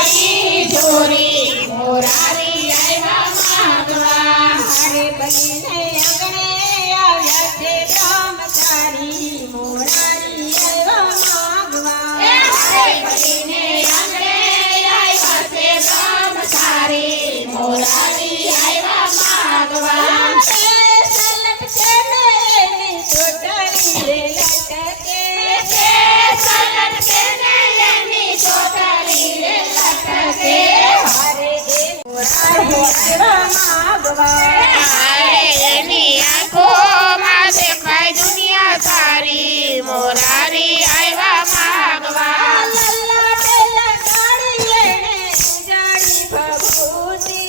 મોરી જોરી મોરારી આવ્યા માગવા હરે બનીને આંગણે આવ્યા છે બ્રહ્મચારી મોરારી આવ્યા માગવા હરે બનીને આંગણે આવ્યા છે બ્રહ્મચારી મોરારી આવ્યા માગવા સલટ છે મેની ચોટલી રે લટકે સલટ કે એની ચોટલી રે લટકે હરે મોરારી આવ્યા માગવા એની આંખોમાં દેખાય દુનિયા સારી મોરારી આવ્યા માગવા લલાટે લગાડી એણે ઉજાડી ભભૂતિ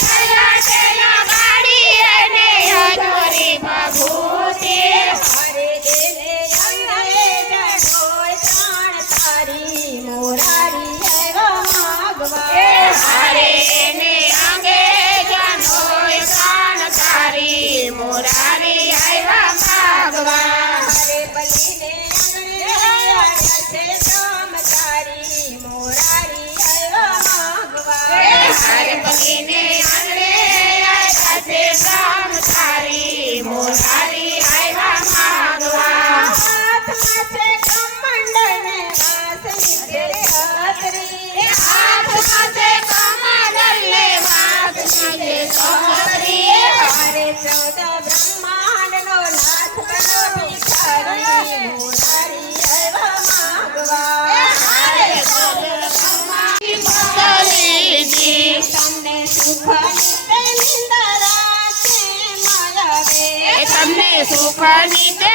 લલાટે લગાડી એને અધૂરી ભભૂતિ હરે એને અંગે જડોય પ્રાણ તારી મોરારી આવ્યા માગવા હરે એને અંગે જનોય પ્રાણ તારી મોરારી આવ્યા માગવા હરે બલીને આંગણે આવ્યા છે બ્રહ્મચારી મોરારી આવ્યા માગવા હરે બનીને આંગણે આવ્યા છે બ્રહ્મચારી મોરારી આવ્યા માગવા હાથમાં છે કમંડળ ને વાસની છે છત્રી હાથમાં છે કમંડલ ને વાસની છે છત્રી હરે 14 બ્રહ્માંડનો નાથ બનો ભિખારી મોરારી આવ્યા માગવા હરે ભગવાન ભગલીજી તમને સુખની તે નિંદરા છે મળવે તમને સુખની તે